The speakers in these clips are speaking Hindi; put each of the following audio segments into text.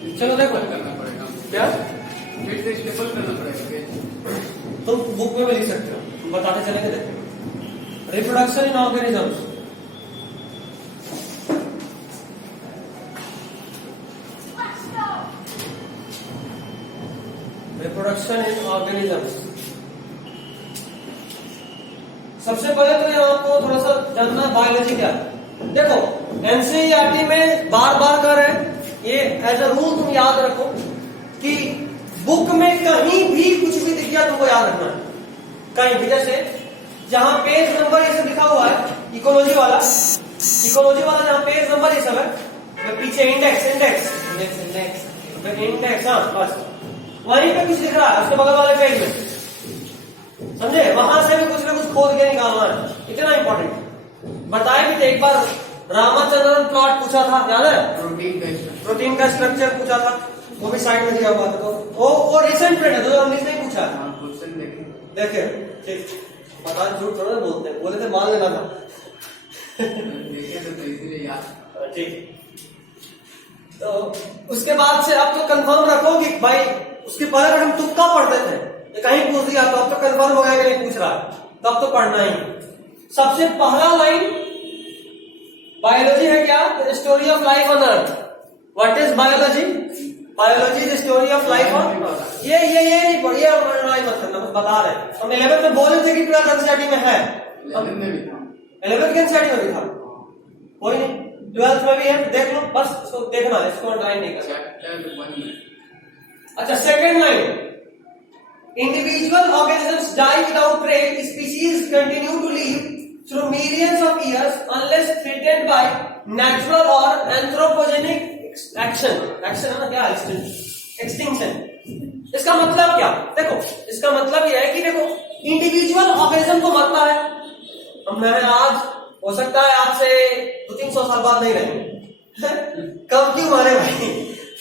चलो देखो करना पड़ेगा, क्या फिर से स्टेपल करना पड़ेगा। तुम बुक में भी लिख सकते हो, तुम बताते चलेंगे। देखो reproduction in organisms, reproduction in organisms. सबसे पहले तो यहाँ आपको थोड़ा सा जानना बायोलॉजी क्या है। देखो एनसीईआरटी में बार बार कर रहे हैं, ये एज अ रूल तुम याद रखो कि बुक में कहीं भी कुछ भी दिख गया तुमको याद रखना है, कहीं भी। जैसे जहां पेज नंबर ये सब लिखा हुआ है, इकोलॉजी वाला जहां पेज नंबर ये सब है, पीछे index index index index index, हाँ बस वहीं पे कुछ लिख रहा है उसके बगल वाले पेज में, समझे? वहां से भी कुछ ना कुछ खोद के निकालना है, इतना इंपॉर्टेंट। बताए भी थे एक बार, रामाचंद्रन प्लॉट पूछा था, याद है? प्रोटीन का स्ट्रक्चर पूछा था, वो भी साइड में दिया हुआ था। तो वो रिसेंट फ्रेंड है, 2019 में पूछा। देखे ठीक, पता झूठ थोड़ा बोलते हैं, बोले थे मान लेना था। ठीक, तो उसके बाद से आप तो कंफर्म रखो कि भाई उसके पहले अगर हम तुक्का पढ़ते थे, कहीं पूछ दिया तो अब तो कंफर्म हो गया कि नहीं पूछ रहा, तब तो पढ़ना ही। सबसे पहला लाइन बायोलॉजी है क्या? Story of life on earth. What is biology? Biology is story of life on earth. ये नहीं पढ़िए, मत करना, बस बता रहे। हम 11th में बोले थे कि 12th एनसीईआरटी में है, 11th के एनसीईआरटी में भी था, कोई नहीं 12th में भी है, देख लो बस, इसको देखना है, इसको ड्राइव नहीं करना। अच्छा, second line, individual organisms die without prey, species continue to live through millions of years unless threatened by natural or anthropogenic action है ना, क्या extinction। इसका मतलब क्या? देखो इसका मतलब यह है कि देखो इंडिविजुअल ऑर्गेनिज्म तो मरता है, हम आज हो सकता है आपसे 200-300 साल बाद नहीं रहेंगे कब क्यों मारे भाई,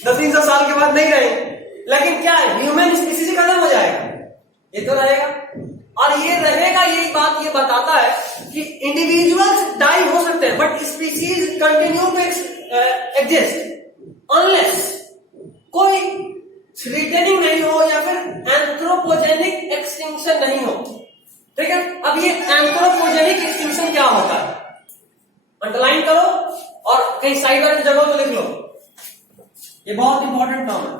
200-300 साल के बाद नहीं रहेंगे, लेकिन क्या है ह्यूमन स्पीसीज खत्म हो जाएगा, ये तो रहेगा। और ये रहेगा, यही बात ये बताता है कि इंडिविजुअल्स डाई हो सकते हैं but species continue to exist unless कोई थ्रेटनिंग नहीं हो या फिर एंथ्रोपोजेनिक एक्सटिंक्शन नहीं हो। ठीक है, अब ये एंथ्रोपोजेनिक एक्सटिंक्शन क्या होता है अंडरलाइन करो और कहीं साइड वाली जगह तो लिख लो, ये बहुत इंपॉर्टेंट नाम है।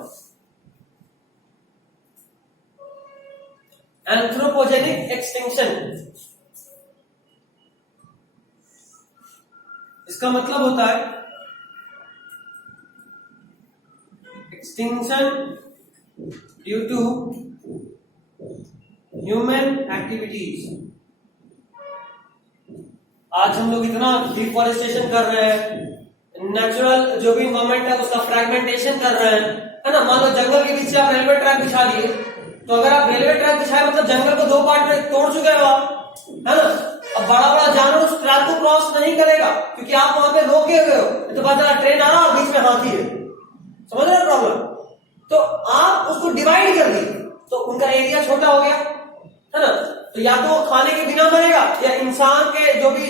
एंथ्रोपोजेनिक एक्सटिंक्शन, इसका मतलब होता है extinction due to human activities. आज हम लोग इतना डिफॉरेस्टेशन कर रहे हैं, नेचुरल जो भी इन्वायरमेंट है उसका फ्रैगमेंटेशन कर रहे हैं, है ना। मान लो जंगल के बीच से आप रेलवे ट्रैक बिछा लिए, तो अगर आप रेलवे ट्रैक बिछाए मतलब जंगल को 2 पार्ट में तोड़ चुके हो आप, है ना। अब बड़ा बड़ा जानवर उस ट्रैक को क्रॉस नहीं करेगा क्योंकि आप वहां पे रोके हुए हो, तो पता है ट्रेन आ रहा और बीच में हाथी है, समझ रहे हो प्रॉब्लम। तो आप उसको डिवाइड कर दिए तो उनका एरिया छोटा हो गया, है ना। तो या तो खाने के बिना मरेगा या इंसान के जो भी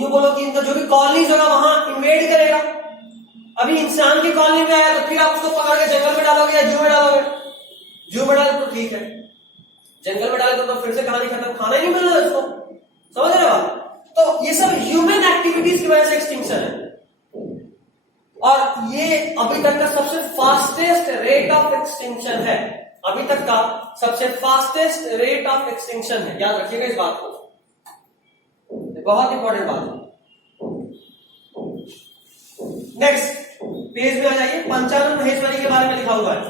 यूं बोलो कि इनका जो भी कॉलोनीज होगा वहां इन्वेड करेगा। अभी इंसान की कॉलोनी में आया तो फिर आप उसको पकड़ के जंगल में डालोगे या जू में डालोगे? जू में डाले तो ठीक है, जंगल में डाले तो फिर से कहानी खत्म, खाना ही नहीं मिल रहा है उसको, समझ रहे हो आप। तो ये सब ह्यूमन एक्टिविटीज की वजह से एक्सटिंक्शन है, और ये अभी तक का सबसे फास्टेस्ट रेट ऑफ एक्सटिंक्शन है, अभी तक का सबसे फास्टेस्ट रेट ऑफ एक्सटिंक्शन है, याद रखिएगा इस बात को, बहुत इंपॉर्टेंट बात है। नेक्स्ट पेज में आ जाइए, पंचानन महेश्वरी के बारे में लिखा हुआ है।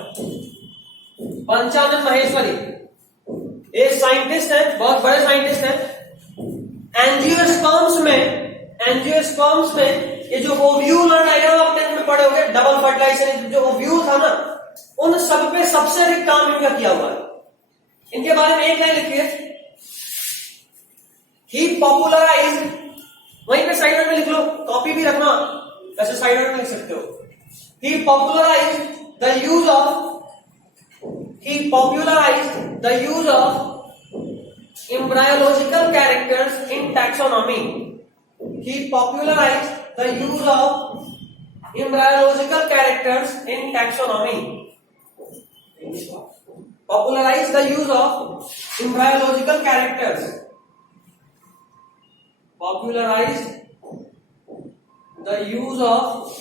पंचानन महेश्वरी एक साइंटिस्ट है, बहुत बड़े साइंटिस्ट है। एंजियोस्पर्म्स में ये जो ओव्यूल और डायग्राम आप 10th में पढ़े होंगे, डबल फर्टिलाइजेशन, जो ओव्यूल था ना, उन सब पे सबसे अधिक काम इनका किया हुआ है। इनके बारे में एक लाइन लिखिए, ही पॉपुलराइज्ड, वहीं पे साइड में लिख लो, कॉपी भी रखना, वैसे साइड में लिख सकते हो। He popularized the use of embryological characters in taxonomy. He popularized the use of embryological characters in taxonomy. Popularize the use of embryological characters. Popularize the use of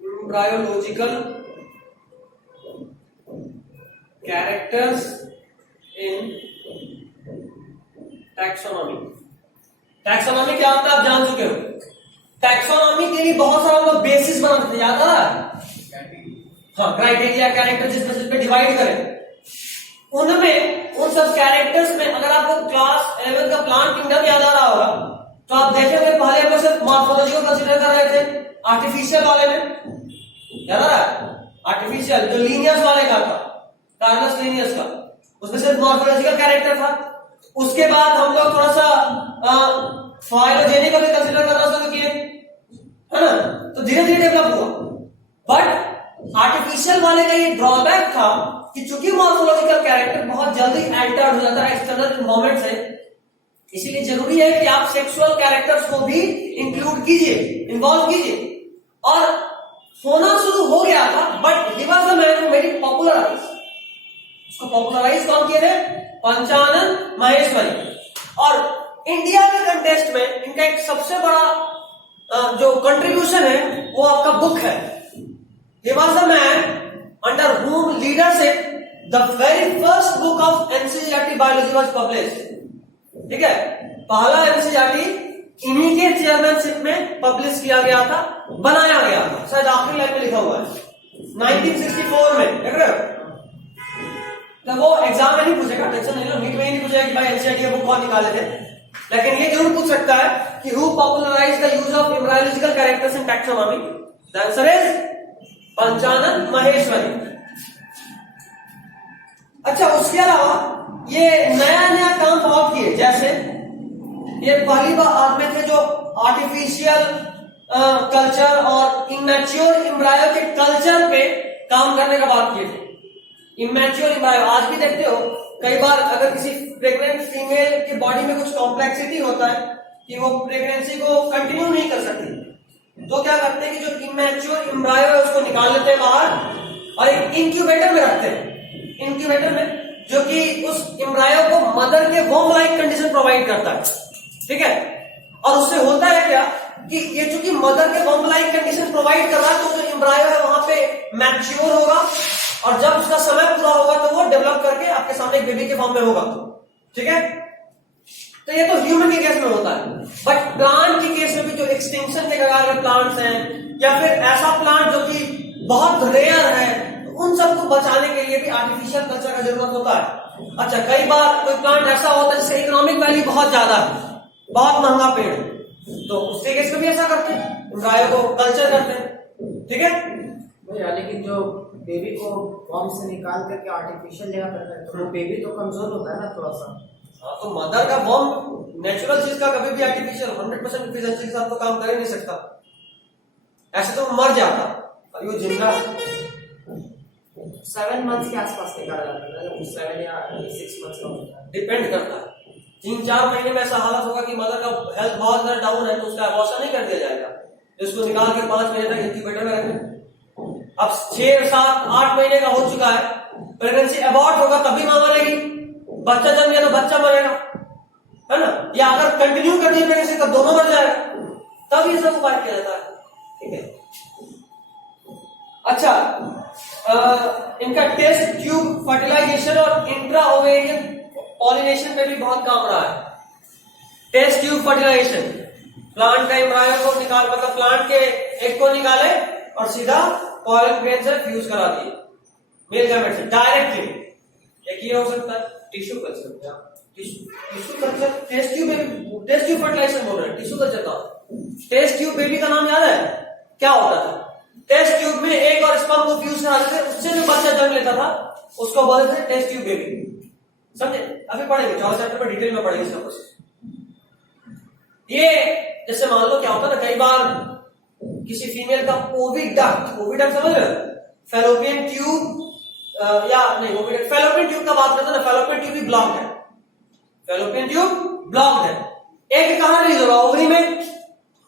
embryological characters in taxonomy. Taxonomy क्या होता है आप जान चुके हो। टैक्सोनॉमी के लिए बहुत सारा लोग बेसिस बनाते थे, याद आ रहा है? हाँ, क्राइटेरिया कैरेक्टर जिस पे डिवाइड करें, उनमें उन सब कैरेक्टर्स में अगर आपको क्लास 11 का प्लांट किंगडम याद आ रहा होगा तो आप देखेंगे पहले हम सिर्फ मॉर्फोलॉजी को कंसीडर कर रहे थे, आर्टिफिशियल वाले में याद आ रहा है, आर्टिफिशियल जो लीनियस वाले का था, कार्लस लीनियस का, उसमें सिर्फ मॉर्फोलॉजिकल कैरेक्टर था। उसके बाद हम लोग थोड़ा सा फाइलोजेनी को भी कंसीडर करना शुरू किए, है ना, तो धीरे धीरे डेवलप हुआ। बट आर्टिफिशियल वाले का ये ड्रॉबैक था कि चूंकि मॉर्फोलॉजिकल कैरेक्टर बहुत जल्दी एंटर हो जाता है एक्सटर्नल इन्वायरमेंट से, इसीलिए जरूरी है कि आप सेक्सुअल कैरेक्टर्स को भी इंक्लूड कीजिए, इन्वॉल्व कीजिए। और होना शुरू हो गया था, but he was the man who made it popularize. उसको पॉपुलराइज कौन किए थे? पंचानन माहेश्वरी। और इंडिया के कंटेस्ट में इनका एक सबसे बड़ा जो कंट्रीब्यूशन है वो आपका बुक है। He was the man under whom leadership the very first book of NCERT biology was published. ठीक है, पहला NCERT इन्हीं के चेयरमैनशिप में पब्लिश किया गया था, बनाया गया था, शायद आखिरी लाइन में लिखा हुआ है 1964 में, देख रहे हो? तो वो एग्जाम में नहीं पूछेगा, टेंशन नहीं लो, नीट में ही नहीं पूछेगा कि भाई NCERT का बुक कौन निकाले थे, लेकिन ये जरूर पूछ सकता है कि who popularized the use of embryological characters in taxonomy? The answer is Panchanan Maheshwari. अच्छा, उसके अलावा ये नया नया काम बहुत किए, जैसे ये पहली बार में थे जो आर्टिफिशियल कल्चर और इमेच्योर एम्ब्रायो के कल्चर पे काम करने का बात किए थे। इमेच्योर एम्ब्रायो आज भी देखते हो, कई बार अगर किसी प्रेग्नेंट फीमेल के बॉडी में कुछ कॉम्प्लेक्सिटी होता है कि वो प्रेगनेंसी को कंटिन्यू नहीं कर सकती, तो क्या करते हैं कि जो इमेच्योर एम्ब्रायो है उसको निकाल लेते हैं बाहर और एक इंक्यूबेटर में रखते हैं, इंक्यूबेटर में, जो कि उस एम्ब्रायो को मदर के वोम लाइक कंडीशन प्रोवाइड करता है। ठीक है, और उससे होता है क्या कि ये चूंकि मदर के वोम लाइक कंडीशन प्रोवाइड कर रहा है, तो जो एम्ब्रायो है वहां पे मैच्योर होगा और जब उसका समय पूरा होगा तो वो डेवलप करके आपके सामने एक बेबी के फॉर्म में होगा। ठीक है, तो ये तो ह्यूमन के केस में होता है, बट प्लांट के केस में भी जो एक्सटिंक्शन के कगार में प्लांट्स हैं या फिर ऐसा प्लांट जो कि बहुत रेयर है, तो उन सबको बचाने के लिए भी आर्टिफिशियल कल्चर का जरूरत होता है। अच्छा, कई बार कोई प्लांट ऐसा होता है जिससे इकोनॉमिक वैल्यू बहुत ज्यादा है, बहुत महंगा पेड़, तो उसके केस में भी ऐसा करते हैं, एम्ब्रायो को कल्चर करते हैं। ठीक है भैया, लेकिन जो बेबी को फॉर्म से निकाल करके आर्टिफिशियल जगह पर करते हैं, तो वो बेबी तो कमजोर होता है ना थोड़ा सा। तो मदर का वॉर्म नेचुरल चीज का कभी भी आर्टिफिशियल 100% एफिशिएंसी के साथ तो काम कर ही नहीं सकता, ऐसे तो मर जाता। और ये जिंदा 7 मंथ्स के आसपास निकाला जाता है, 7 या 6 मंथ्स का होता है, डिपेंड करता है। 3-4 महीने में ऐसा हालत होगा कि मदर का हेल्थ बहुत ज्यादा डाउन है, तो उसका अबॉर्शन नहीं कर दिया जाएगा, उसको निकाल के 5 महीने तक इंक्यूबेटर में रखें। अब 6-7-8 महीने का हो चुका है, प्रेगनेंसी अबॉर्ट होगा तभी मां मरेगी, बच्चा जन्म गया तो बच्चा मरेगा, है ना, या अगर कंटिन्यू कर दिए प्रेगनेंसी तो दोनों मर जाएगा, तब ये सब उपाय किया जाता है। ठीक है, अच्छा, इनका टेस्ट ट्यूब फर्टिलाइजेशन और इंट्रा ओवेरियन पॉलिनेशन पे भी बहुत काम रहा है। टेस्ट ट्यूब फर्टिलाइजेशन, प्लांट का एम्ब्रायो को निकाल, मतलब प्लांट के एग को निकाले और सीधा पॉलन ग्रेन से फ्यूज करा दिए मेल गैमेट से डायरेक्टली। एक ये हो सकता है tissue culture, tissue culture, test tube fertilization बोल रहे हैं, टिश्यू कल्चर का। टेस्ट ट्यूब बेबी का नाम याद है क्या होता था? टेस्ट ट्यूब में एग और स्पर्म को फ्यूज करा देते, उससे जो बच्चा जन्म लेता था उसको बोलते थे टेस्ट ट्यूब बेबी। समझे? अभी पढ़ेंगे 4 चैप्टर में डिटेल में पढ़ेंगे इसका प्रोसेस। ये जैसे मान लो क्या होता है ना, कई बार किसी फीमेल का ओविडक्ट समझ रहे हो, फैलोपियन ट्यूब या नहीं, ओविडक्ट फैलोपियन ट्यूब का बात करते हैं ना, फैलोपियन ट्यूब भी ब्लॉक्ड है, फैलोपियन ट्यूब ब्लॉक्ड है। एग कहां रिलीज होगा? ओवरी में,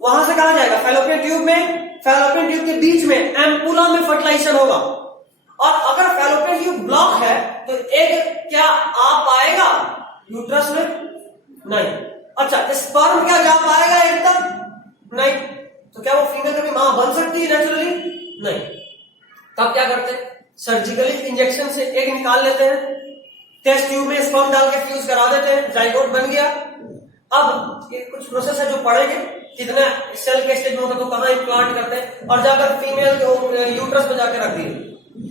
वहां से कहा जाएगा फैलोपियन ट्यूब में, फैलोपियन ट्यूब के बीच में एम्पुला में फर्टिलाइजेशन होगा। और अगर फैलोपियन ट्यूब ब्लॉक है तो एग क्या आ पाएगा यूट्रस में? नहीं। अच्छा, स्पर्म क्या जा पाएगा एग तक? नहीं। तो क्या वो फीमेल कभी मां बन सकती है नेचुरली? नहीं। तब क्या करते हैं? सर्जिकली इंजेक्शन से एग निकाल लेते हैं, टेस्ट ट्यूब में स्पर्म डाल के फ्यूज करा देते हैं, जाइगोट बन गया। अब ये कुछ प्रोसेस है जो पढ़ेंगे, कितना सेल के स्टेज में होता है तो कहां इम्प्लांट करते हैं, और जाकर फीमेल यूट्रस में जाकर रख दिए,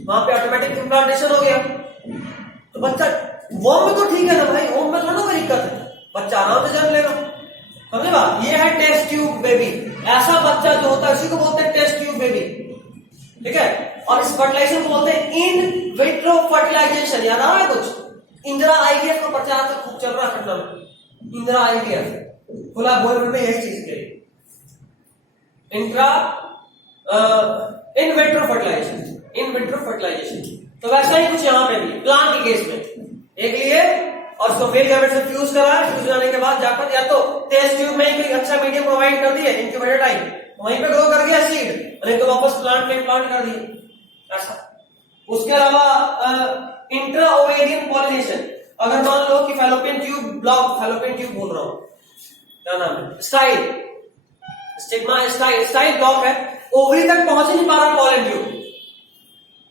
वहां पे ऑटोमेटिक इम्प्लांटेशन हो गया। तो बच्चा वोम में तो ठीक है ना भाई, वोम में थोड़ा कोई दिक्कत है, बच्चा आराम से जन्म लेगा। समझे बात? ये है टेस्ट ट्यूब बेबी। ऐसा बच्चा जो होता है उसी को बोलते हैं टेस्ट ट्यूब बेबी, ठीक है। और इस फर्टिलाइजेशन को बोलते हैं इन विट्रो फर्टिलाइजेशन। याद आ रहा है कुछ? इंदिरा आईवीएफ का प्रचार तो खूब चल रहा है पटना में। इंदिरा आईवीएफ खुला बोल में यही चीज के intra in vitro fertilization, in vitro fertilization. तो वैसा ही कुछ यहां पे भी प्लांट के केस में एक लिए और उसको मेल गैमेट से फ्यूज करा, फ्यूज जाने के बाद जाकर या तो टेस्ट ट्यूब में ही कोई अच्छा मीडियम प्रोवाइड कर दिया, इंक्यूबेटर टाइप, वहीं पे ग्रो कर गया सीड, और तो वापस प्लांट में प्लांट कर दिया ऐसा। उसके अलावा इंट्रा ओवेरियन पॉलिनेशन, अगर मान लो कि fallopian tube block, fallopian tube बोल रहा हूं, क्या नाम है, स्टाइल, स्टिग्मा स्टाइल ब्लॉक है, ओवरी तक पहुंच नहीं पा रहा पॉलन ट्यूब,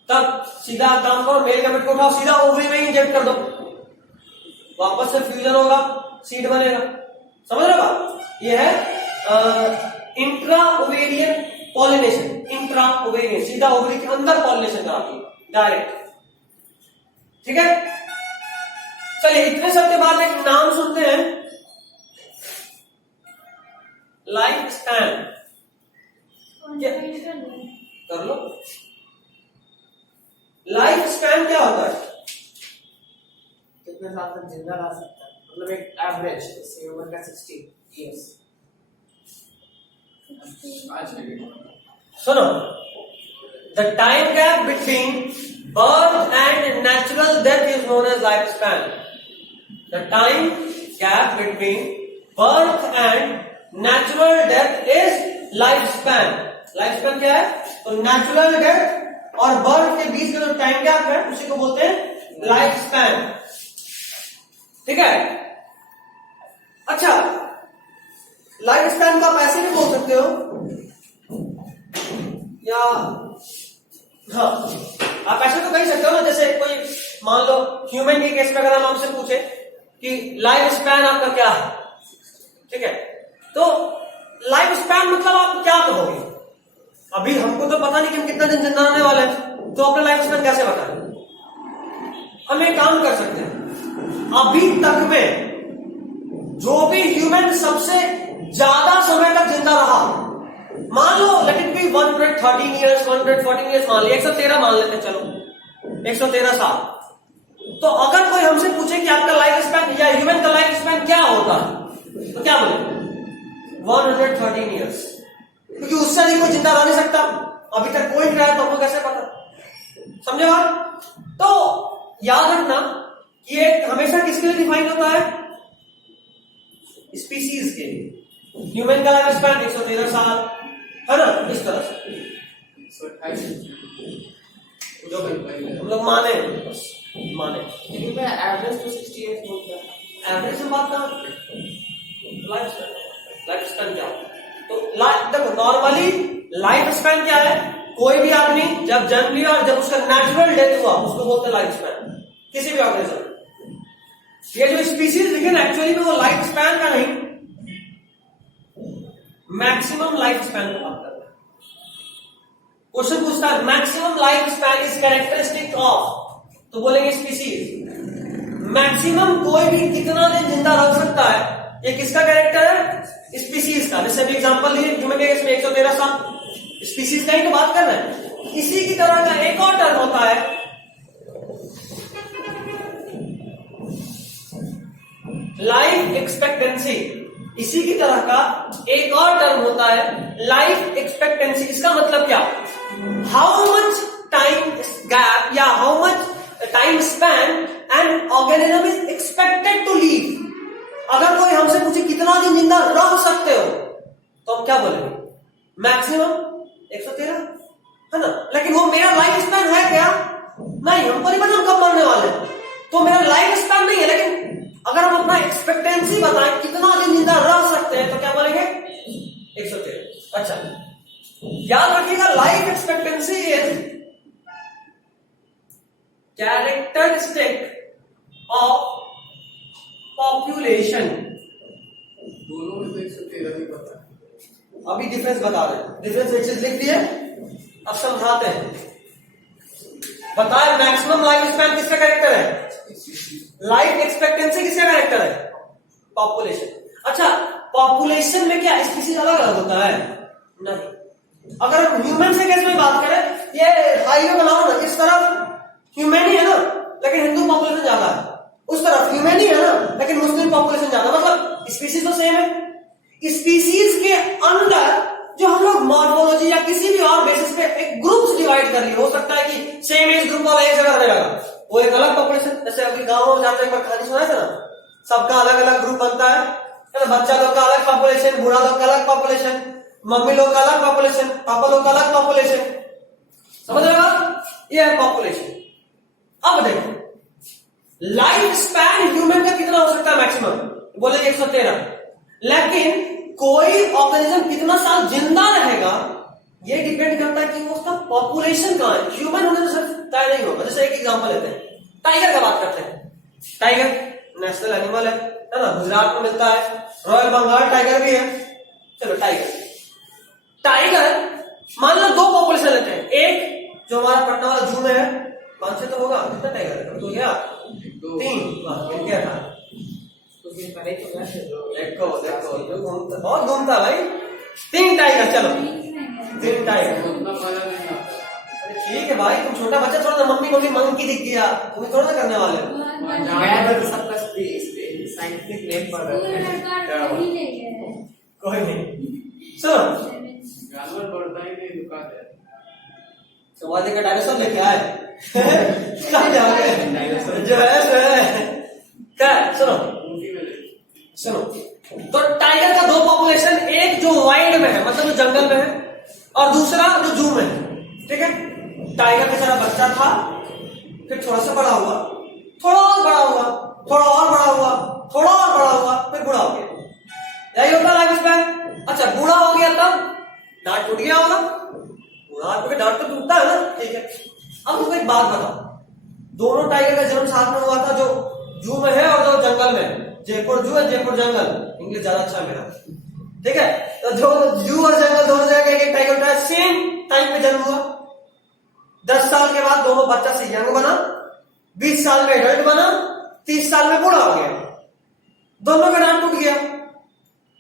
तब सीधा काम करो, मेल गैमेट को उठाओ, सीधा ओवरी में इंजेक्ट कर दो, वापस से फ्यूजन होगा, सीड बनेगा। समझ रहे बात? ये है intra ovarian pollination. Intra ovarian सीधा ओवरी के अंदर पॉलिनेशन कराती है डायरेक्ट, ठीक है। चलिए, इतने सब के बाद एक नाम सुनते हैं, लाइफ स्पैन। कर लो। लाइफ स्पैन क्या होता है? कितने साल तक जिंदा रह सकता है, मतलब एक एवरेज, जैसे उम्र का 60 इयर्स। सुनो, the time gap between birth and natural death is known as lifespan. The time gap between birth and natural death is lifespan. Lifespan क्या है? तो natural death और birth के बीच का जो टाइम गैप है उसी को बोलते हैं lifespan, ठीक है। अच्छा, lifespan को आप ऐसे भी बोल सकते हो, या हाँ, आप ऐसे तो कह सकते हो ना, जैसे कोई मान लो ह्यूमन के केस में अगर हम आपसे पूछे कि लाइफ स्पैन आपका क्या है, ठीक है, तो लाइफ स्पैन मतलब आप क्या कहोगे? अभी हमको तो पता नहीं कि हम कितना दिन जिंदा रहने वाले हैं, तो अपना लाइफ स्पैन कैसे बताएं? हम एक काम कर सकते हैं, अभी तक में जो भी ह्यूमन सबसे ज्यादा समय तक जिंदा रहा, मान लो let it be 113 years, 114 years, मान लिया 113 मान लेते हैं, चलो 113 साल। तो अगर कोई हमसे पूछे कि आपका लाइफ स्पैन या ह्यूमन का लाइफ स्पैन क्या होता है, तो क्या बोले? 113 इयर्स, क्योंकि उससे अधिक कोई जिंदा रह नहीं सकता, अभी तक कोई नहीं रहा, तो हमको कैसे पता? समझे बात? तो याद रखना ये हमेशा किसके लिए डिफाइन होता है? स्पीसीज के लिए। ह्यूमन का लाइफ स्पैन 113 साल है ना, इस तरह से जो हम लोग माने, बस माने। लेकिन मैं एवरेज तो 60 इयर्स बोलता है। एवरेज हम बात कर लाइफ स्पैन क्या होता है? तो देखो, नॉर्मली लाइफ स्पैन क्या है? कोई भी आदमी जब जन्म लिया और जब उसका नेचुरल डेथ हुआ उसको बोलते हैं लाइफ स्पैन, किसी भी ऑर्गेनिज्म। ये जो स्पीसीज लिखे ना, एक्चुअली में वो लाइफ स्पैन का नहीं, मैक्सिमम लाइफ स्पैन की बात कर रहे हैं। क्वेश्चन पूछता है maximum life span is characteristic of, तो बोलेंगे स्पीसीज। मैक्सिमम कोई भी कितना दिन जिंदा रह सकता है, ये किसका कैरेक्टर है? स्पीसीज का। जैसे अभी एग्जांपल दिए ह्यूमन के केस में 113 साल, स्पीसीज का ही तो बात कर रहे हैं। इसी की तरह का एक और टर्म होता है लाइफ एक्सपेक्टेंसी। इसी की तरह का एक और टर्म होता है लाइफ एक्सपेक्टेंसी। इसका मतलब क्या? हाउ मच टाइम गैप या how much time span an organism is expected to live. अगर कोई हमसे पूछे कितना दिन जिंदा रह सकते हो, तो हम क्या बोलेंगे, मैक्सिमम 113 है ना। लेकिन वो मेरा लाइफ स्पैन है क्या, नहीं, हमको नहीं पता हम कब मरने वाले हैं, तो मेरा लाइफ स्पैन नहीं है। लेकिन अगर हम अपना एक्सपेक्टेंसी बताएं कितना दिन जिंदा रह सकते हैं, तो क्या बोलेंगे 113। अच्छा, याद रखिएगा, life expectancy is characteristic of population. दोनों में तो 113 ही पता है। अभी डिफरेंस बता रहे हैं, डिफरेंस एक चीज लिख दिए, अब समझाते हैं। बताए मैक्सिमम लाइफ स्पैन किसका कैरेक्टर है, लाइफ एक्सपेक्टेंसी किसका कैरेक्टर है, पॉपुलेशन। अच्छा, पॉपुलेशन में क्या स्पीसीज अलग अलग होता है, नहीं। अगर हम ह्यूमन से केस में बात करें, ये हाईवे बनाओ ना, इस तरफ ह्यूमन ही है ना, लेकिन हिंदू पॉपुलेशन ज्यादा है, उस तरफ ह्यूमन ही है ना, लेकिन मुस्लिम पॉपुलेशन ज्यादा, मतलब स्पीसीज तो सेम है। स्पीसीज के अंदर जो हम लोग मॉर्फोलॉजी या किसी भी और बेसिस पे एक ग्रुप्स डिवाइड कर लिए, हो सकता है कि सेम एज ग्रुप वाला एक जगह रहेगा, वो एक अलग पॉपुलेशन। जैसे अभी गांव में जाते हैं, कहानी सुना था ना, सबका अलग अलग ग्रुप बनता है ना, बच्चा लोग का अलग पॉपुलेशन, बूढ़ा लोग का अलग पॉपुलेशन, मम्मी लोग का अलग पॉपुलेशन, पापा लोग का अलग पॉपुलेशन, समझ रहे हो, ये है पॉपुलेशन। अब देखो, लाइफ स्पैन ह्यूमन का कितना हो सकता है मैक्सिमम, बोले 113, लेकिन कोई ऑर्गेनिज्म कितना साल जिंदा रहेगा ये डिपेंड करता है कि वो उसका पॉपुलेशन कहां है। ह्यूमन होने से तय नहीं होगा। जैसे एक एग्जांपल लेते हैं, टाइगर का बात करते हैं। टाइगर नेशनल एनिमल है ना, गुजरात में मिलता है, रॉयल बंगाल टाइगर भी है। चलो टाइगर मान लो दो पॉपुलेशन लेते हैं, एक जो हमारा पटना वाला जू में है, 500 तो होगा, कितना टाइगर है तो गया 3, मिल गया था। देखो बहुत घूमता भाई, 3 टाइगर, चलो 3 टाइगर। उतना मजा नहीं आता। अरे ठीक है भाई, तुम छोटा बच्चा, थोड़ा ना मम्मी को भी मंकी दिख गया, तुम्हें थोड़ा ना करने वाले हो। सबका साइंटिफिक नेम पढ़ रहे हैं। कोई नहीं, सुनो, जानवर बढ़ता ही नहीं, रुकाते हैं। समाधि का डायनासोर लेके आए कहाँ जाओगे, जो है क्या, सुनो सुनो, तो टाइगर का 2 पॉपुलेशन, एक जो वाइल्ड में है, मतलब जो जंगल में है, और दूसरा जो जू में है, ठीक है। टाइगर बेचारा बच्चा था, फिर थोड़ा सा बड़ा हुआ, थोड़ा और बड़ा हुआ, थोड़ा और बड़ा हुआ, थोड़ा और बड़ा हुआ, फिर बूढ़ा हो गया। यही होता है लाइफ स्पैन। अच्छा, बूढ़ा हो गया तब दांत टूट गया होगा, बूढ़ा आदमी दांत तो टूटता है ना, ठीक है। अब तुमको एक बात बताओ, दोनों टाइगर का जन्म साथ में हुआ था, जो जू में है और जो जंगल में है। जयपुर जू है, जयपुर जंगल, इंग्लिश ज्यादा अच्छा है मेरा, ठीक है। तो जो जू और जंगल दोनों जगह एक टाइगर का सेम टाइम पे जन्म हुआ। 10 साल के बाद दोनों बच्चा से यंग बना, 20 साल में एडल्ट बना, 30 साल में बूढ़ा हो गया, दोनों का दांत टूट गया।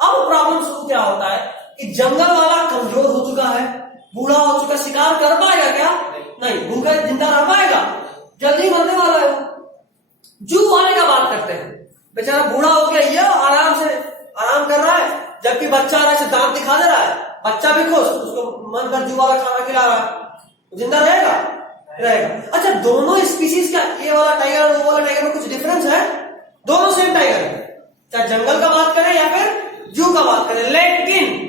अब प्रॉब्लम शुरू क्या होता है कि जंगल वाला कमजोर हो चुका है, बूढ़ा हो चुका, शिकार कर पाएगा क्या, नहीं, भूखा जिंदा रह पाएगा, जल्दी मरने वाला है। जू वाले का बात करते हैं, बेचारा बूढ़ा हो गया, ये आराम कर रहा है, जबकि बच्चा आ रहा है, दांत दिखा दे रहा है, बच्चा भी खुश, उसको मन भर जू वाला खाना खिला रहा है, जिंदा रहेगा। अच्छा, दोनों स्पीसीज का, ये वाला टाइगर और वो वाला टाइगर में कुछ डिफरेंस है, दोनों सेम टाइगर है, चाहे जंगल का बात करें या फिर जू का बात करें, लेकिन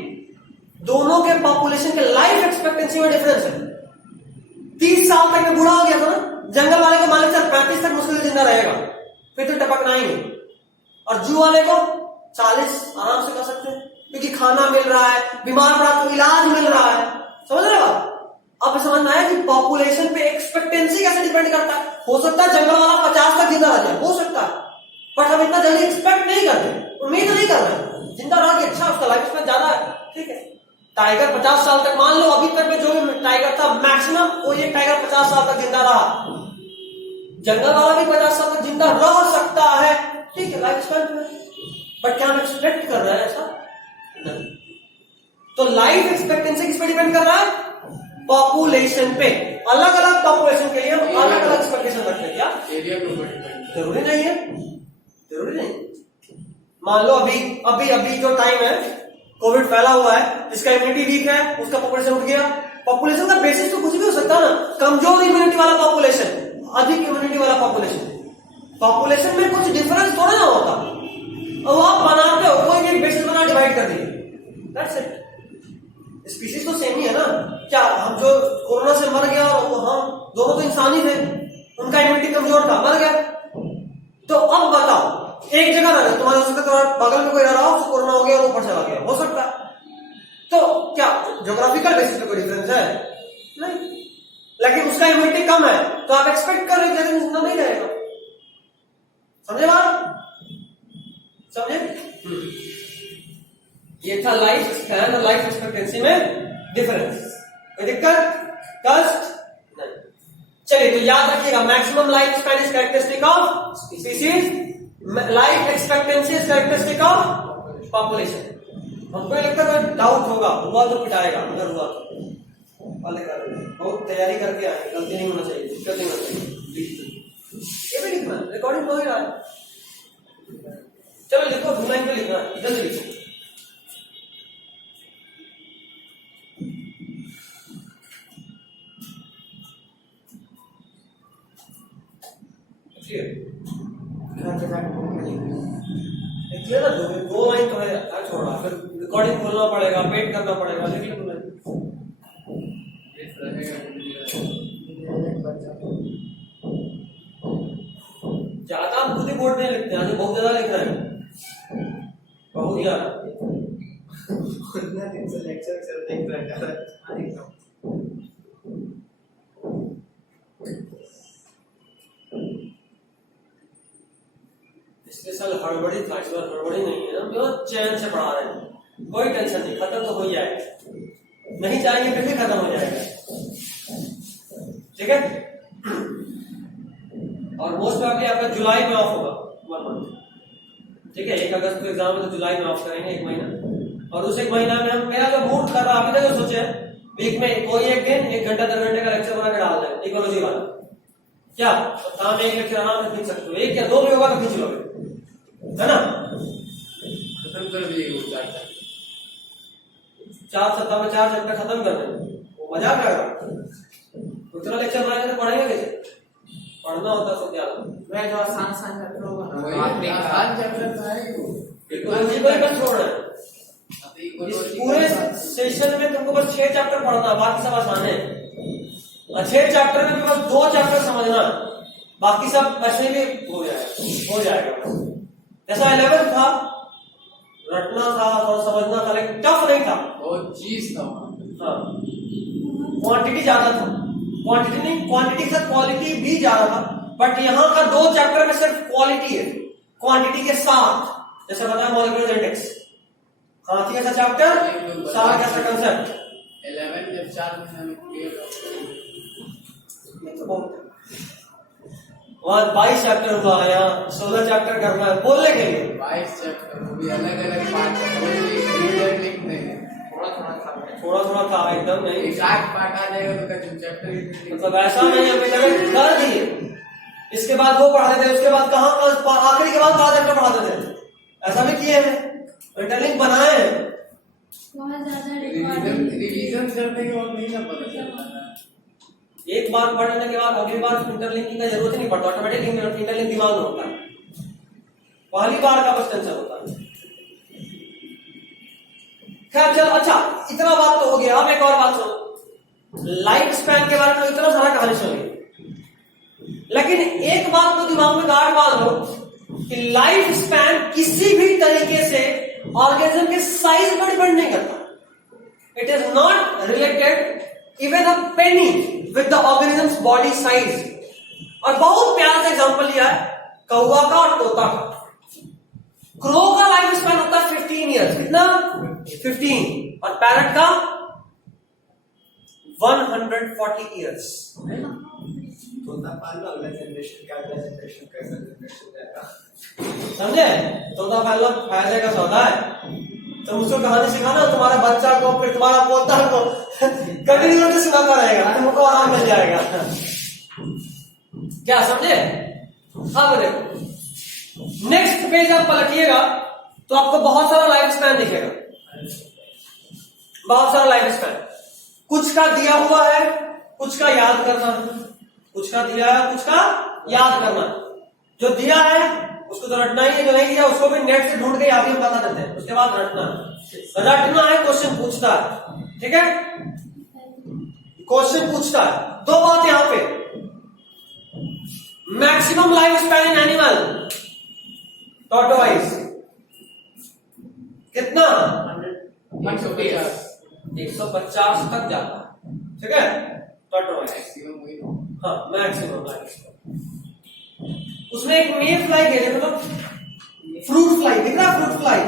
दोनों के पॉपुलेशन के लाइफ एक्सपेक्टेंसी में डिफरेंस है। 30 साल तक में बूढ़ा हो गया था ना, जंगल वाले को मालिक सर 35 तक मुश्किल जिंदा रहेगा, फिर तो टपकना ही नहीं। और जू वाले को 40 आराम से कर सकते हैं, क्योंकि खाना मिल रहा है, बीमार पड़ा तो इलाज मिल रहा है, समझ रहे हो। अब समझ में आया कि पॉपुलेशन पे एक्सपेक्टेंसी कैसे डिपेंड करता है। हो सकता है जंगल वाला 50 तक जिंदा रह जाए, हो सकता है, बट हम इतना जल्दी एक्सपेक्ट नहीं करते, उम्मीद नहीं कर रहे। जिंदा रह गया, अच्छा, उसका लाइफ स्पैन ज्यादा है, ठीक है। टाइगर 50 साल तक, मान लो अभी तक में जो टाइगर था मैक्सिमम, वो ये टाइगर 50 साल तक जिंदा रहा, जंगल वाला भी 50 साल तक जिंदा रह सकता है, ठीक है, लाइफ स्पैन में। बट क्या हम एक्सपेक्ट कर रहे हैं ऐसा, नहीं। तो लाइफ एक्सपेक्टेंसी किस पे डिपेंड कर रहा है, पॉपुलेशन पे। अलग अलग पॉपुलेशन के लिए हम अलग अलग एक्सपेक्टेशन रखते हैं, क्या एरिया के ऊपर डिपेंड, जरूरी नहीं है, जरूरी नहीं। मान लो अभी जो टाइम है, कोविड फैला हुआ है, जिसका इम्यूनिटी वीक है, उसका पॉपुलेशन उठ गया। पॉपुलेशन का बेसिस तो कुछ भी हो सकता है ना, कमजोर इम्यूनिटी वाला पॉपुलेशन, अधिक इम्यूनिटी वाला पॉपुलेशन में कुछ डिफरेंस थोड़ा ना होता, और आप बनाते हो, कोई भी बेसिस बना डिवाइड कर दिए, दैट्स इट। स्पीशीज तो सेम ही है ना। क्या हम जो कोरोना से मर गया और हम दोनों तो इंसान ही थे, उनका इम्यूनिटी कमजोर था, मर गया। तो अब बताओ, एक जगह ना तुम्हारे हो सकता है तुम्हारे बगल में कोई रह रहा हो, उसको कोरोना हो गया और ऊपर चला गया, हो सकता है। तो क्या ज्योग्राफिकल बेसिस पे कोई डिफरेंस है? नहीं। लेकिन उसका इम्यूनिटी कम है तो आप एक्सपेक्ट कर रहे थे जिंदा नहीं रहेगा। समझे बात? समझे? ये था लाइफ स्पैन और लाइफ एक्सपेक्टेंसी में डिफरेंस। कोई दिक्कत? कष्ट नहीं। चलिए तो याद रखिएगा, maximum life span is characteristic of species, life expectancy is characteristic of population. हमको लगता है डाउट होगा, हुआ तो पिटाएगा, अगर हुआ तो बहुत तैयारी करके आए, गलती नहीं होना चाहिए, दिक्कत नहीं होना चाहिए। ये भी लिखना, रिकॉर्डिंग हो ही रहा है। चलो लिखो, 2 लाइन पे लिखना है, इधर से लिखो। लिखिए ना, 2 लाइन तो है, छोड़ रहा, फिर रिकॉर्डिंग खोलना पड़ेगा, वेट करना पड़ेगा। लिख लो 2 लाइन। ज्यादा आप खुद ही बोर्ड नहीं लिखते हैं, बहुत ज्यादा लिख रहे हैं, बहुत ज्यादा। कितना दिन से लेक्चर चलते हैं। पिछले साल हड़बड़ी था, इस बार हड़बड़ी नहीं है ना, बहुत चैन से पढ़ा रहे हैं, कोई टेंशन नहीं, खत्म तो हो ही जाएगा, नहीं चाहेंगे फिर भी खत्म हो जाएगा। ठीक है? और मोस्ट प्रॉब्ली आपका जुलाई में ऑफ होगा 1 मंथ। ठीक है, 1 अगस्त को एग्जाम है तो जुलाई में ऑफ करेंगे 1 महीना, और उस 1 महीना में हम मेरा जो मूड कर रहा अभी तक सोचे वीक में कोई एक दिन 1 घंटा 2 घंटे का लेक्चर बना के डाल दें इकोलॉजी वाला। क्या सप्ताह में 1 लेक्चर आराम से खींच सकते हो, 1 या 2 भी होगा तो खींच लोगे, है ना? खत्म कर दिए 4 सप्ताह में 4 चैप्टर खत्म कर दें, वो मजाक कर रहा। उतना लेक्चर बनाएंगे तो पढ़ेंगे कैसे? पढ़ना होता है सब ज्यादा। मैं जो आसान चैप्टर होगा ना, वही आसान चैप्टर था इकोलॉजी को ही बस छोड़ना है। इस पूरे सेशन में तुमको बस 6 चैप्टर पढ़ना, बाकी सब आसान है। 6 चैप्टर में बस 2 चैप्टर समझना, बाकी सब ऐसे भी हो जाएगा। जैसा 11 था, रटना था और समझना था, लेकिन टफ नहीं था, बहुत चीज था। हाँ, क्वांटिटी ज्यादा था, क्वांटिटी नहीं, क्वांटिटी के साथ क्वालिटी भी ज्यादा था। बट यहाँ का 2 चैप्टर में सिर्फ क्वालिटी है, क्वांटिटी के साथ। जैसे बताया मॉलिक्यूलर जेनेटिक्स, हाथी कैसा चैप्टर, सारा कैसा कंसेप्ट। 11 जब 4 महीना में क्लियर तो बहुत वहां 22 चैप्टर हुआ, यहाँ 16 चैप्टर करना है बोलने के लिए। 22 चैप्टर, वो भी अलग-अलग पार्ट है, लिख नहीं, थोड़ा थोड़ा था, एकदम नहीं। एक आध पार्ट आ जाएगा तो क्या चैप्टर मतलब ऐसा नहीं है, मैंने कर दिए, इसके बाद वो पढ़ाते थे, उसके बाद कहाँ आखिरी के बाद कहाँ चैप्टर पढ़ाते थे, ऐसा भी किए हैं, इंटरलिंक बनाए हैं। रिवीजन करने के बाद नहीं ना पता चलता। एक बार पढ़ने के बाद अगली बार इंटरलिंकिंग का जरूरत ही नहीं पड़ता, ऑटोमेटिक इंटरलिंक दिमाग में होता है, पहली बार का बस टेंशन होता है। खैर चल, अच्छा इतना बात तो हो गया। अब एक और बात सुनो, लाइफ स्पैन के बारे में इतना सारा कहानी सुनी, लेकिन एक बात तो दिमाग में गाड़ बांध लो कि लाइफ स्पैन किसी भी तरीके से ऑर्गेनिज्म के साइज पर डिपेंड नहीं करता। It is not related even a Penney with the organism body size. और बहुत प्यारा सा एग्जांपल लिया है कौवा का और तोता का। क्रो का लाइफ स्पैन होता है 15 ईयर्स, कितना? 15। और पैरट का 140 ईयर्स। तोता पाल लो, अगला जनरेशन का, अगला जनरेशन का, अगला जनरेशन का, समझे? तोता पालना फायदे का सौदा है। तुम उसको कहानी सिखाना, तुम्हारे बच्चा को, फिर तुम्हारा पोता को कभी नहीं सुनाता रहेगा, तुमको आराम मिल जाएगा। क्या समझे? अब देखो नेक्स्ट पेज आप पलटिएगा तो आपको बहुत सारा लाइफ स्पैन दिखेगा, बहुत सारा लाइफ स्पैन। कुछ का दिया हुआ है, कुछ का याद करना, कुछ का दिया है, कुछ का याद करना। जो दिया है उसको तो रटना ही है, जो नहीं दिया उसको भी नेट से ढूंढ के याद ही बता देते हैं, उसके बाद रटना है। क्वेश्चन पूछता है ठीक है, क्वेश्चन पूछता है। दो बात यहां पे, maximum life span in animal tortoise कितना? 150 150 तक जाता है, ठीक है, टॉर्टोइज। मैक्सिमम वही। हाँ, मैक्सिमम लाइफ स्पैन। उसमें एक मे फ्लाई कह रहे, मतलब फ्रूट फ्लाई दिख रहा है, फ्रूट फ्लाई,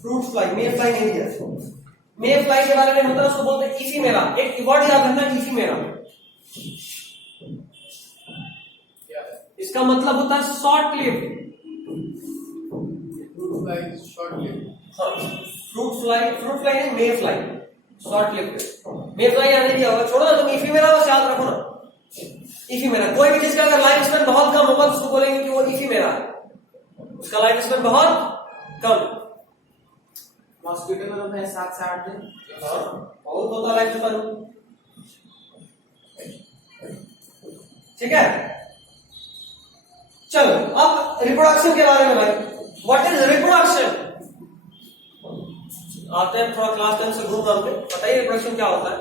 फ्रूट फ्लाई, मे फ्लाई नहीं दिया। मे फ्लाई के बारे में मतलब उसको बोलते हैं इफीमेरा। एक वर्ड याद रखना, इफीमेरा, इसका मतलब होता है short lived. Short live. Fruit fly नहीं, मे फ्लाई, शॉर्ट लिव्ड। मे फ्लाई यानी क्या होगा, छोड़ो ना, तुम इफीमेरा बस याद रखो ना, इफीमेरा। कोई भी चीज का अगर लाइफ स्पैन बहुत कम होगा तो उसको बोलेंगे कि वो इफीमेरा है, उसका लाइफ स्पैन बहुत कम। मॉस्किटो में तो 7 से 8 दिन। बहुत होता लाइफ स्पैन, ठीक है। चलो अब रिप्रोडक्शन के बारे में भाई, व्हाट इज रिप्रोडक्शन? आते हैं थोड़ा क्लास 10 से घूम घाम के, बताइए रिप्रोडक्शन क्या होता है।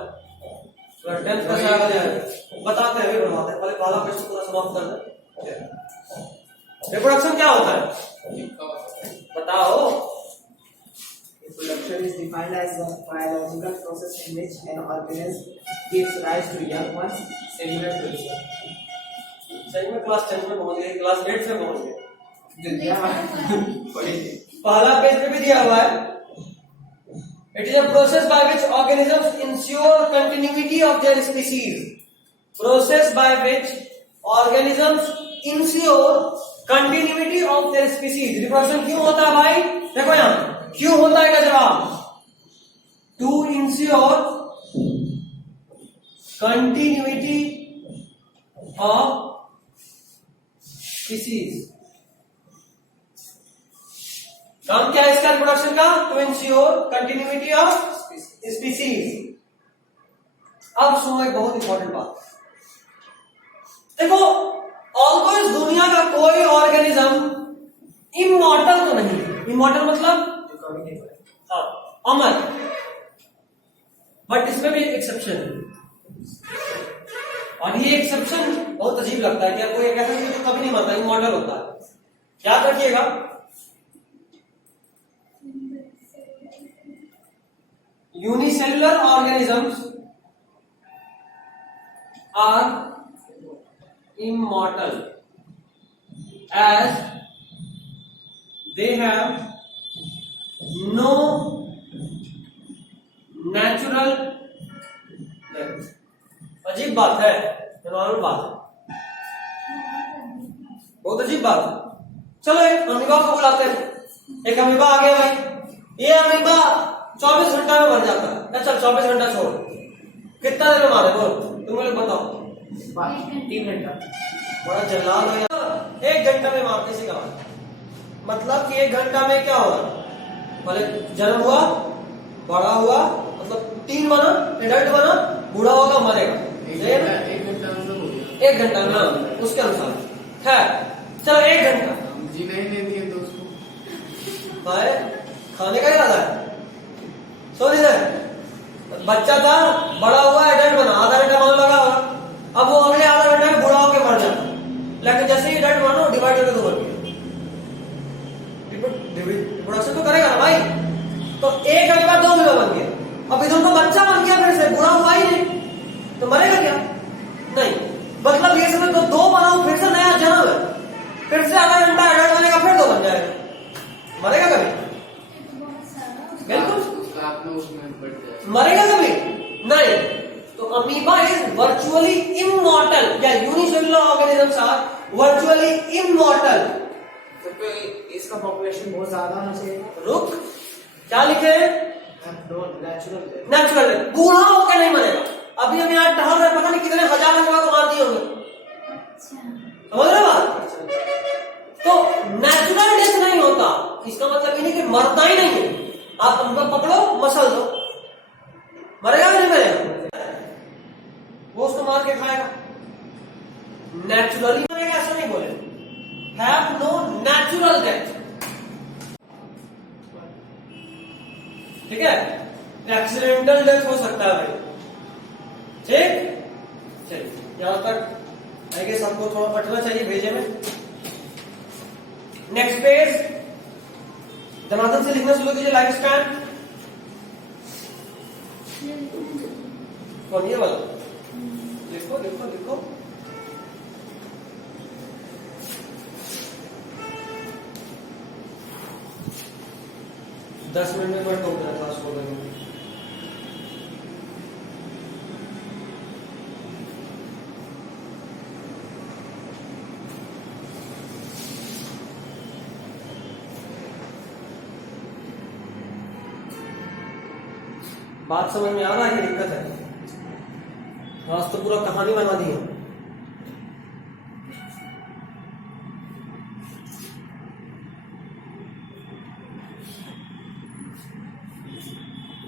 10th का से आगे बताते हैं, बनवाते हैं, पहले पहला क्वेश्चन पूरा समाप्त कर दें। रिप्रोडक्शन क्या होता है बताओ। Reproduction is defined as a biological process in which an organism gives rise to young ones similar to itself. सही में क्लास 10 में पहुंच गए, क्लास 8 से पहुंच गए। पढ़िए। पहला पेज पे भी दिया हुआ है, it is a process by which organisms ensure continuity of their species. Process by which organisms ensure continuity of their species. Reproduction क्यों होता है भाई? देखो यहां क्यों होता है का जवाब, to ensure continuity of species. काम क्या है इसका रिप्रोडक्शन का? To ensure continuity of species. अब सुनो एक बहुत इंपॉर्टेंट बात, देखो ऑल्दो इस दुनिया का कोई ऑर्गेनिज्म इमॉर्टल तो नहीं, इमॉर्टल मतलब हाँ अमर, बट इसमें भी एक एक्सेप्शन है, और ये एक्सेप्शन बहुत अजीब लगता है। क्या कोई एक ऐसा चीज जो कभी नहीं मरता, इमॉर्टल होता है। याद रखिएगा, unicellular organisms are immortal as they have no natural death। अजीब बात है, नॉर्मल बात है, बहुत अजीब बात है। चलो एक अमीबा को बुलाते हैं। एक अमीबा आ गया भाई, ये अमीबा 24 घंटा में मर जाता है। अच्छा 24 घंटा छोड़, कितना देर में मारे बोल, तुम मुझे बताओ। 3 घंटा। बड़ा जल्लाद हो यार, 1 घंटा में मारते से कहा, मतलब कि 1 घंटा में क्या हुआ, पहले जन्म हुआ, बड़ा हुआ, मतलब 3 बना, एडल्ट बना, बूढ़ा होगा, मरेगा। 1 घंटा में उसके अनुसार है। चलो 1 घंटा जीना ही नहीं दिए तो उसको भाई खाने का इरादा है। सो बच्चा था, बड़ा हुआ, एडल्ट बना, आधा घंटा मान लगा होगा। अब वो अगले आधा घंटा में बूढ़ा होकर मर जाता, लेकिन जैसे ही एडल्ट मानो डिवाइड होकर 2 बन गया। रिप्रोडक्शन तो करेगा ना भाई, तो 1 घंटे बाद 2 अमीबा बन गया। अब इधर तो बच्चा बन गया, फिर से बूढ़ा हुआ ही नहीं, तो मरेगा क्या? नहीं, मतलब ये समझ तो 2 बनाओ, फिर से नया जन्म है, फिर से आधा घंटा एडल्ट बनेगा, फिर 2 बन जाएगा, मरेगा कभी? बिल्कुल मरेगा कभी नहीं। तो अमीबा इज वर्चुअली इमॉर्टल, या unicellular organisms are virtually immortal. तो इसका पॉपुलेशन बहुत ज्यादा होना चाहिए। रुक, क्या लिखे हैं? नेचुरल, बूढ़ा होकर नहीं मरेगा। अभी हम यहाँ टहल रहे, पता नहीं कितने हजार अमीबा को मार दिए होंगे, समझ रहे बात? तो नेचुरल डेथ नहीं होता, इसका मतलब ये नहीं कि मरता ही नहीं है। आप अमीबा पकड़ो, मसल दो, मरेगा नहीं मरेगा? वो उसको मार के खाएगा। नेचुरली मरेगा ऐसा नहीं बोले, हैव नो नेचुरल डेथ, ठीक है। एक्सीडेंटल डेथ हो सकता है भाई। ठीक, चलिए यहां तक आई गेस आपको थोड़ा पढ़ना चाहिए भेजे में। नेक्स्ट पेज, धनाधन से लिखना शुरू कीजिए। लाइफ स्पैन कौन, ये वाला लिखो लिखो लिखो। दस मिनट में मैं टोक रहा था उसको में। बात समझ में आ रहा है कि दिक्कत है? आज तो पूरा कहानी बना दी है।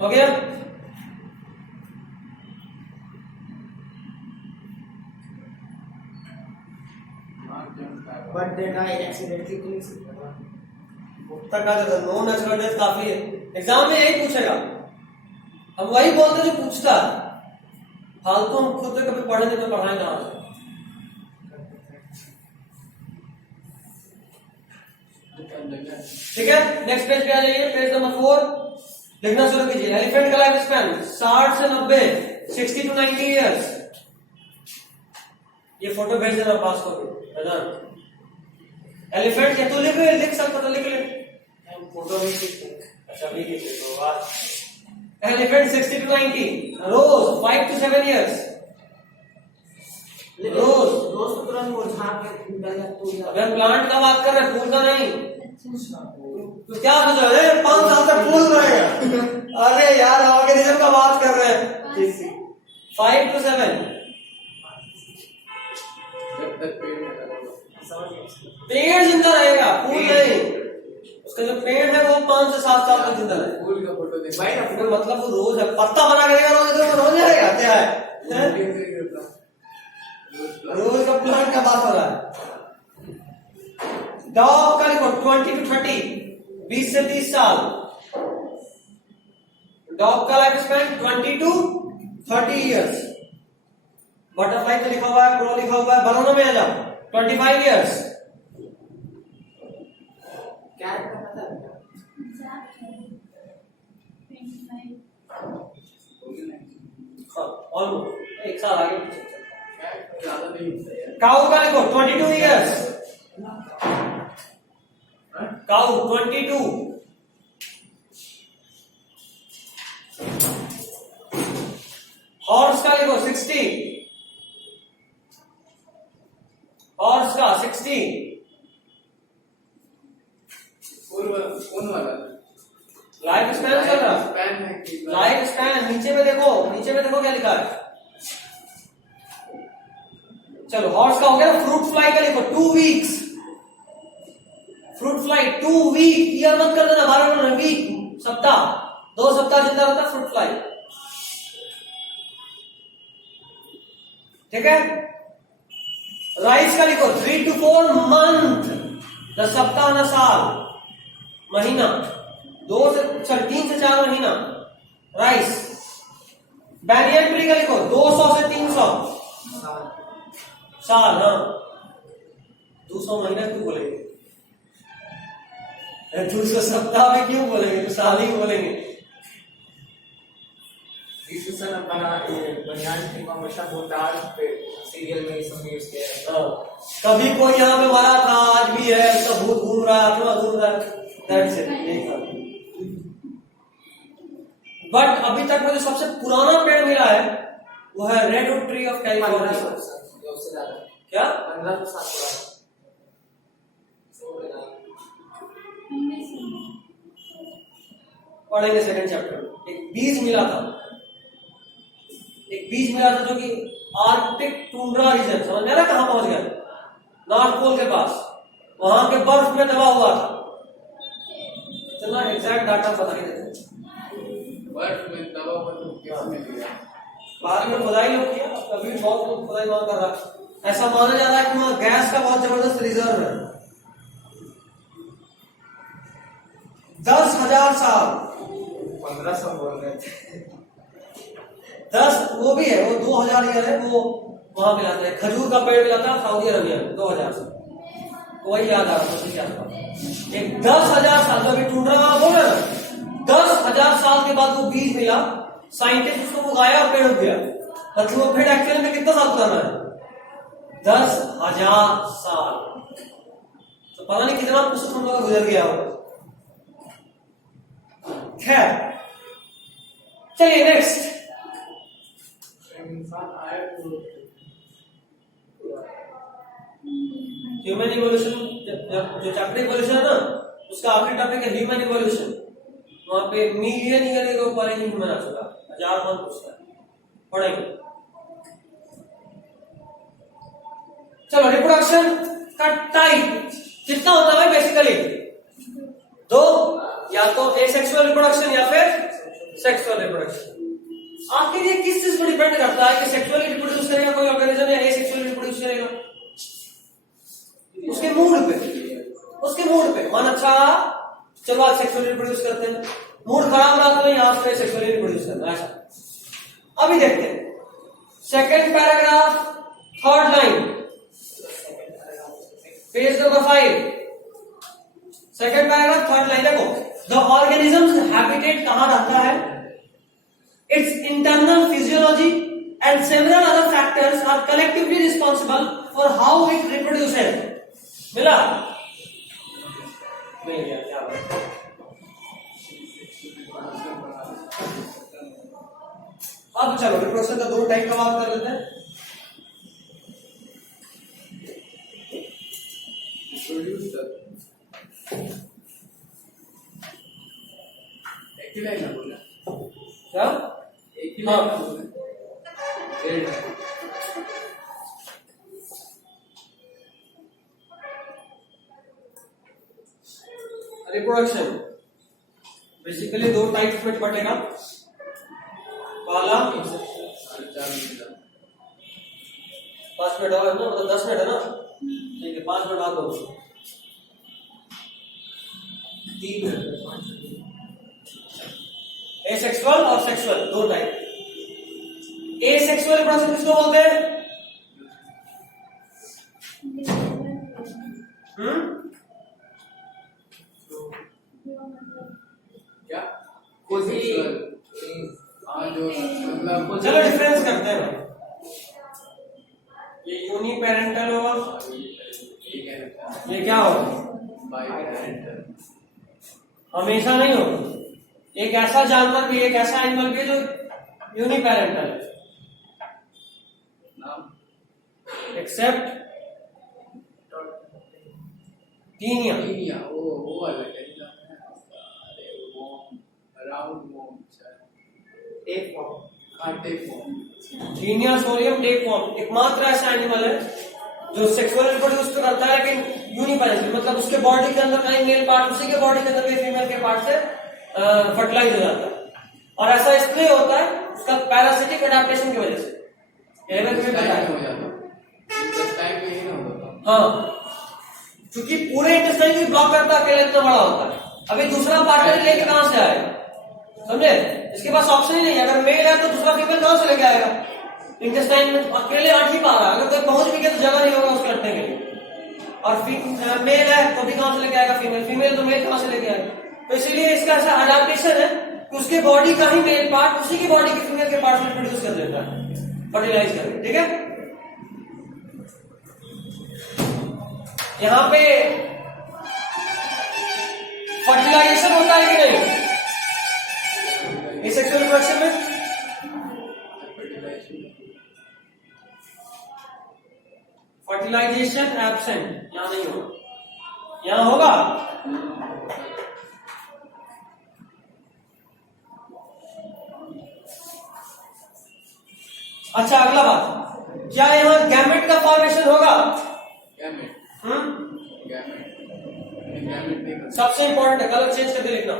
हो गया? But they die accidentally killing someone. उत्तर का नो नेचुरल डेथ काफी है। एग्जाम में यही पूछेगा, हम वही बोलते जो पूछता है। फालतू हम खुद से कभी पढ़े नहीं तो पढ़ाएंगे कहां से? ठीक है, नेक्स्ट पेज पे आ जाइए। पेज नंबर 4 लिखना शुरू कीजिए। एलिफेंट का लाइफ स्पैन 60 से 90, 60 to 90 ईयर्स। ये फोटो भेज देना पास कॉपी। एलिफेंट या तो लिख सकता तो लिख ले, फोटो नहीं लिखते। अच्छा भी लिख तो आज elephant 60 to 90, rose 5 to 7 years. Rose तो तुरंत मुरझा के फूल का टूट जाता अबे हम प्लांट का बात कर रहे हैं, फूल का नहीं। तो क्या सोच रहे हैं 5 साल तक फूल रहेगा? अरे यार ऑर्गेनिज्म का बात कर रहे हैं। 5 to 7 पेड़ जिंदा रहेगा, फूल नहीं। उसका जो पेड़ है वो 5 से 7 साल तक जिंदा रहेगा। फूल का फोटो देख भाई ना फूल मतलब वो रोज है, पत्ता बना के देगा रोज, तो रोज रहेगा क्या है? रोज का प्लांट का बात हो रहा है। डॉग का लिखो 20 to 30, 20 से 30 साल। डॉग का life span 20 to 30 years. Butterfly तो लिखा हुआ है, क्रो लिखा हुआ है, बनाना में आ जाओ 25 ईयर्स। क्या पता है? ऑलमोस्ट एक साल आगे पीछे। ज्यादा नहीं होता यार। काऊ का लिखो 22 ईयर्स। काऊ 22। हॉर्स का लिखो 60। हॉर्स का 60। कौन वाला लाइफ स्पैन चल रहा है। स्पैन है कि लाइफ स्पैन नीचे में देखो, नीचे में देखो क्या लिखा है। चलो हॉर्स का हो गया। फ्रूट फ्लाई का लिखो 2 weeks. Fruit fly 2 week, year मत कर देना, 12 वीक, सप्ताह, 2 सप्ताह जिंदा रहता फ्रूट फ्लाई। ठीक है। राइस का लिखो 3 to 4 मंथ, न सप्ताह न साल, महीना, 3 से 4 महीना। राइस। बैनियन ट्री का लिखो 200 से 300 साल। हाँ 200 महीना क्यों बोलेंगे? 200 सप्ताह में क्यों बोलेंगे? तो साल ही बोलेंगे। सीरियल में यूज किया। हाँ। कभी कोई यहाँ पे मरा था, आज भी है, उसका भूत घूम रहा है, आत्मा घूम रहा है। That's it, यही था। बट अभी तक मुझे सबसे पुराना पेड़ मिला है वो है रेडवुड ट्री ऑफ कैलिफोर्निया। क्या 15 साल पढ़ेंगे सेकंड चैप्टर। एक बीज मिला था, जो कि आर्कटिक टुंड्रा रीजन, समझ में आ रहा कहां पहुंच गया? नॉर्थ पोल के पास, वहां के बर्फ में दबा हुआ था। इतना एग्जैक्ट डाटा पता नहीं देते। बर्फ में दबा हुआ तो किसने लिया? बाद में खुदाई लोग किया, अभी बहुत लोग खुदाई वहां कर रहा है। ऐसा माना जा रहा है कि वहां गैस का बहुत जबरदस्त रिजर्व है। 10,000 साल 1500 बोल रहे थे। 10 वो भी है, वो 2000 ईयर है, वो वहां मिलाते हैं। खजूर का पेड़ मिलाता है सऊदी अरबिया में 2000 से, वही याद आ रहा था क्या था। एक 10,000 साल का भी टूट रहा बोल रहे ना, 10,000 साल के बाद वो बीज मिला, साइंटिस्ट उसको उगाया और पेड़ उग गया। मतलब वो पेड़ एक्चुअली में कितना साल पुराना है? 10,000 साल। तो पता नहीं कितना पुस्तक हम लोग का गुजर गया हो। खैर चलिए नेक्स्ट। इंसान आया तो ह्यूमन इवोल्यूशन, जो चैप्टर इवोल्यूशन है ना, उसका आखिरी टॉपिक है ह्यूमन इवोल्यूशन। वहां पे मिलियन ईयर के ऊपर ही ह्यूमन आ चुका, 1000 मान पूछता है, पढ़ेंगे। चलो रिप्रोडक्शन का टाइप कितना होता है बेसिकली? दो, या तो एसेक्सुअल रिप्रोडक्शन या फिर सेक्सुअल रिप्रोडक्शन। आखिर ये किस चीज पर डिपेंड करता है कि सेक्सुअली रिप्रोड्यूस करेगा कोई ऑर्गेनिज्म या एसेक्सुअली रिप्रोड्यूस करेगा? उसके मूड पे, उसके मूड पे। मन अच्छा रहा, चलो आज सेक्सुअली रिप्रोड्यूस करते हैं, मूड खराब रहा तो नहीं, आज से सेक्सुअली रिप्रोड्यूस करना, ऐसा। अभी देखते हैं second paragraph, third line, page number 5, second paragraph, third line. देखो, द ऑर्गेनिजम्स हैबिटेट कहां रहता है? Its internal physiology and several other factors are collectively responsible for how it reproduces. मिला? नहीं मिला, क्या बात। अब चलो रिप्रोडक्शन का दो टाइप का बात कर लेते हैं। एक ही लाइन बोला, क्या? एक ही लाइन बोला, रिप्रोडक्शन बेसिकली दो टाइप्स में बटेगा। पहला 5 मिनट और है ना, मतलब 10 मिनट है ना, ठीक है, 5 मिनट बाद दो, 3 मिनट। एसेक्सुअल और सेक्सुअल दो टाइप। एसेक्सुअल रिप्रोडक्शन किसको बोलते हैं? क्या कोई जो मतलब चलो डिफरेंस करते हैं भाई। ये यूनिपेरेंटल होगा, ये क्या होगा? हमेशा नहीं होगा। एक ऐसा जानवर भी, एक ऐसा एनिमल भी जो यूनिपेरेंटल है, एक्सेप्ट टीनिया। वो अलग है, राउंड एक फॉर्म, टीनिया सोलियम टेक फॉर्म एकमात्र ऐसा एनिमल है जो सेक्सुअल रिप्रोड्यूस तो करता है लेकिन यूनिपेरेंटल, मतलब उसके बॉडी के अंदर कहीं मेल पार्ट उसी के बॉडी के अंदर फीमेल के पार्ट से फर्टिलाइज हो जाता है। और ऐसा इसलिए होता है उसका पैरासिटिक अडेप्टेशन की वजह से। हाँ, क्योंकि पूरे इंटेस्टाइन को ब्लॉक करता है, अकेले इतना बड़ा होता है। अभी दूसरा पार्टनर लेके कहां से आएगा? समझे? इसके पास ऑप्शन ही नहीं है। अगर मेल है तो दूसरा फीमेल कहां से लेके आएगा? इंटेस्टाइन में अकेले आठ ही पा रहा है, अगर कोई पहुंच भी गया तो जगह नहीं होगा उसके लड़ने के लिए। और मेल है तो भी कहां से लेके आएगा? फीमेल। फीमेल तो मेल कहां से लेके आएगा? तो इसलिए इसका ऐसा अडेप्टेशन है कि उसके बॉडी का ही मेल पार्ट उसी की बॉडी के फीमेल के पार्ट में प्रोड्यूस कर देता है, फर्टिलाइज करके। ठीक है, यहां पे फर्टिलाइजेशन होता है कि नहीं एसेक्सुअल रिप्रोडक्शन में? फर्टिलाइजेशन एब्सेंट, यहां नहीं होगा, यहां होगा। अच्छा, अगला बात, क्या यहां गैमेट का फॉर्मेशन होगा? सबसे इंपॉर्टेंट है, कलर चेंज करके लिखना।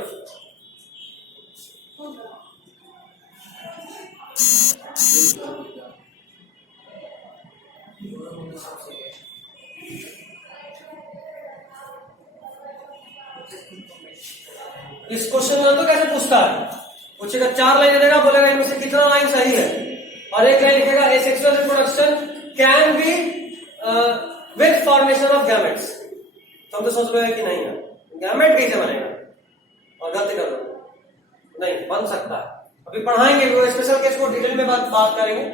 इस क्वेश्चन में तो कैसे पूछता है? पूछेगा 4 लाइन देगा, बोलेगा इनमें से कितना लाइन सही है, और एक लाइन लिखेगा asexual reproduction can be with formation of gametes. तो हम तो सोच रहे हैं कि नहीं है, गैमेट कैसे बनेगा, और गलती कर दो, नहीं बन सकता है। अभी पढ़ाएंगे, वो स्पेशल केस को डिटेल में बात करेंगे।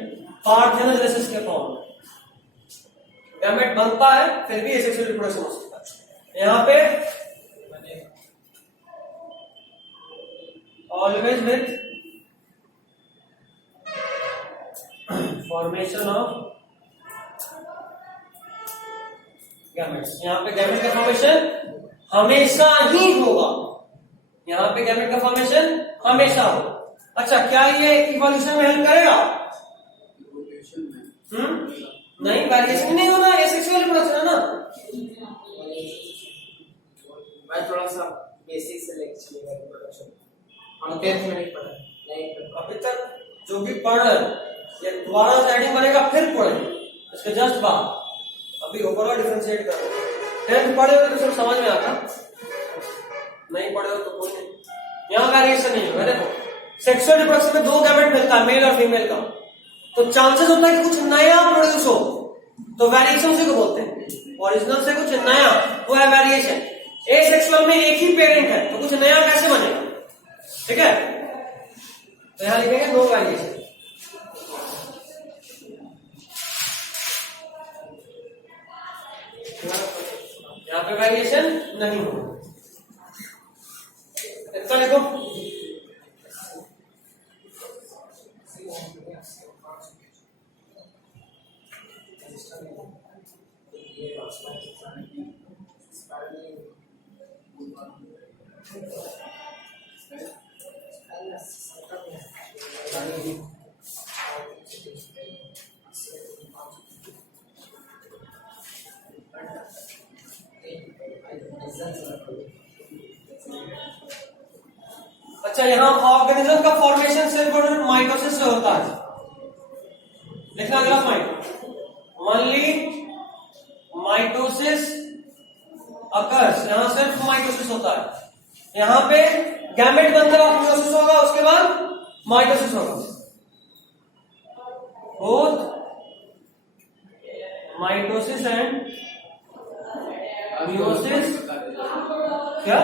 पार्थेनोजेनेसिस के फॉर्म में गैमेट बनता है, फिर भी एसेक्सुअल रिप्रोडक्शन हो सकता है। यहाँ पे always with formation of gametes, यहाँ पे गैमेट का फॉर्मेशन हमेशा ही होगा, यहाँ पे गैमेट का फॉर्मेशन हमेशा हो। अच्छा, क्या ये इवोल्यूशन में हेल्प करेगा? नहीं, वेरिएशन नहीं होना, एसेक्सुअल रिप्रोडक्शन है ना। मैं थोड़ा सा बेसिक से लेके चलेगा रिप्रोडक्शन, हम 10th में नहीं पढ़ा, नहीं अभी तक जो भी पढ़ रहे हैं, ये दोबारा हेडिंग बनेगा फिर पढ़ेंगे इसके जस्ट बाद। अभी ओवरऑल डिफरेंशिएट कर रहे हैं। 10th पढ़े हो तो सब समझ में आता, नहीं पढ़े हो तो कोई नहीं। यहाँ वेरिएशन नहीं होगा। देखो, सेक्सुअल रिप्रोडक्शन में 2 गैमेट मिलता है, मेल और फीमेल का, तो चांसेस होता है कि कुछ नया प्रोड्यूस हो, तो वेरिएशन उसी को बोलते हैं। ओरिजिनल से कुछ नया, वो है वेरिएशन। एसेक्सुअल में एक ही पेरेंट है, तो कुछ नया कैसे बनेगा? ठीक है, तो यहां लिखेंगे नो वेरिएशन। यहां पे वेरिएशन नहीं होगा। इतना देखो, अच्छा, यहां ऑर्गेनिज्म का फॉर्मेशन सिर्फ माइटोसिस से होता है। लिखना अगला पॉइंट, ओनली माइटोसिस अकर्स, यहां सिर्फ माइटोसिस होता है। यहां पे गैमेट बनता है, मियोसिस होगा, उसके बाद माइटोसिस होगा। बोथ माइटोसिस एंड मियोसिस क्या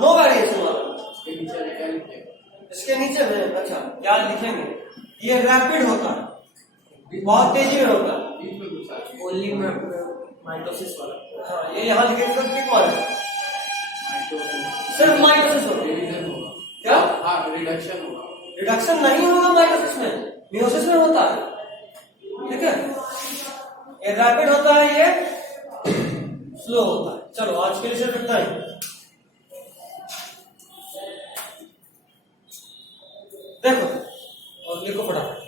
नो वेरिएशन वाला, इसके नीचे में। अच्छा, क्या लिखेंगे? ये रैपिड होता है, बहुत तेजी में होता है, ओनली माइटोसिस वाला। हाँ, ये यहाँ लिखे तो ठीक वाला है, सिर्फ माइटोसिस होगा। क्या? रिडक्शन होगा। रिडक्शन नहीं होगा माइटोसिस में, मियोसिस में होता है। ठीक है, ये रैपिड होता है, ये स्लो होता है। चलो, आज के लिए सिर्फ इतना ही। देखो और लिखो फटाफट।